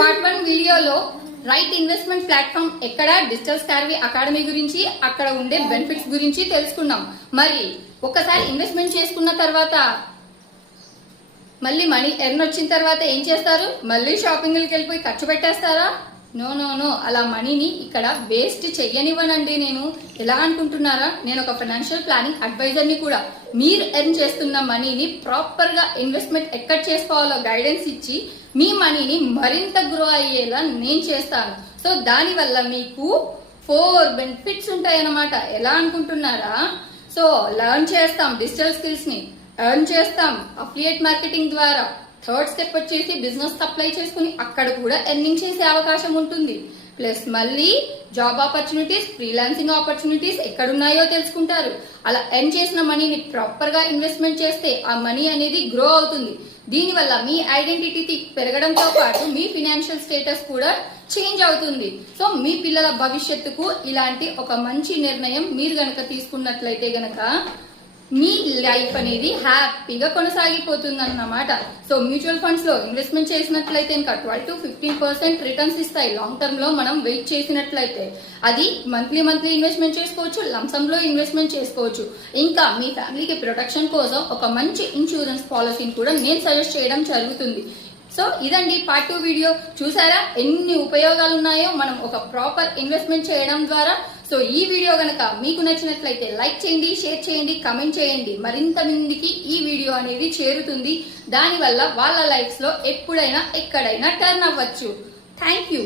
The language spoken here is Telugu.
పార్ట్ 1 వీడియోలో రైట్ ఇన్వెస్ట్మెంట్ ప్లాట్ఫామ్ ఎక్కడ, డిజిటల్ స్కార్వీ అకాడమీ గురించి, అక్కడ ఉండే బెనిఫిట్స్ గురించి తెలుసుకున్నాం. మరి ఒకసారి ఇన్వెస్ట్మెంట్ చేసుకున్న తర్వాత మళ్ళీ మనీ ఎర్న్ వచ్చిన తర్వాత ఏం చేస్తారు? మళ్ళీ షాపింగ్కి వెళ్ళిపోయి ఖర్చు పెట్టేస్తారా? నో నో నో, అలా మనీని ఇక్కడ వేస్ట్ చెయ్యనివ్వనండి. నేను ఎలా అనుకుంటున్నారా? నేను ఒక ఫైనాన్షియల్ ప్లానింగ్ అడ్వైజర్ని కూడా. మీరు ఎర్న్ చేస్తున్న మనీని ప్రాపర్ గా ఇన్వెస్ట్మెంట్ ఎక్కడ చేసుకోవాలో గైడెన్స్ ఇచ్చి మీ మనీని మరింత గ్రో అయ్యేలా నేను చేస్తాను. సో దాని వల్ల మీకు 4 బెనిఫిట్స్ ఉంటాయన్నమాట. ఎలా అనుకుంటున్నారా? సో లర్న్ చేస్తాం డిజిటల్ స్కిల్స్ ని, ఎర్న్ చేస్తాం అఫిలియేట్ మార్కెటింగ్ ద్వారా. థర్డ్ స్టెప్ వచ్చేసి బిజినెస్ అప్లై చేసుకుని అక్కడ కూడా ఎర్నింగ్ చేసే అవకాశం ఉంటుంది. ప్లస్ మళ్ళీ జాబ్ ఆపర్చునిటీస్, ఫ్రీలాన్సింగ్ ఆపర్చునిటీస్ ఎక్కడున్నాయో తెలుసుకుంటారు. అలా ఎర్న్ చేసిన మనీని ప్రాపర్ గా ఇన్వెస్ట్మెంట్ చేస్తే ఆ మనీ అనేది గ్రో అవుతుంది. దీనివల్ల మీ ఐడెంటిటీ పెరగడంతో పాటు మీ ఫినాన్షియల్ స్టేటస్ కూడా చేంజ్ అవుతుంది. సో మీ పిల్లల భవిష్యత్తుకు ఇలాంటి ఒక మంచి నిర్ణయం మీరు గనక తీసుకున్నట్లయితే గనక మీ లైఫ్ అనేది హ్యాపీగా కొనసాగిపోతుంది అన్నమాట. సో మ్యూచువల్ ఫండ్స్ లో ఇన్వెస్ట్మెంట్ చేసినట్లయితే ఇంకా 12 to 15% రిటర్న్స్ ఇస్తాయి. లాంగ్ టర్మ్ లో మనం వెయిట్ చేసినట్లయితే అది మంత్లీ ఇన్వెస్ట్మెంట్ చేసుకోవచ్చు, లంసమ్ లో ఇన్వెస్ట్మెంట్ చేసుకోవచ్చు. ఇంకా మీ ఫ్యామిలీకి ప్రొటెక్షన్ కోసం ఒక మంచి ఇన్సూరెన్స్ పాలసీని కూడా నేను సజెస్ట్ చేయడం జరుగుతుంది. సో ఇదండి పార్ట్ 2 వీడియో. చూసారా ఎన్ని ఉపయోగాలు ఉన్నాయో మనం ఒక ప్రాపర్ ఇన్వెస్ట్మెంట్ చేయడం ద్వారా. సో ఈ వీడియో గనక మీకు నచ్చినట్లయితే లైక్ చేయండి, షేర్ చేయండి, కమెంట్ చేయండి. మరింత మందికి ఈ వీడియో అనేది చేరుతుంది. దానివల్ల వాళ్ళ లైఫ్స్ లో ఎప్పుడైనా ఎక్కడైనా టర్న్ అవ్వచ్చు. Thank you.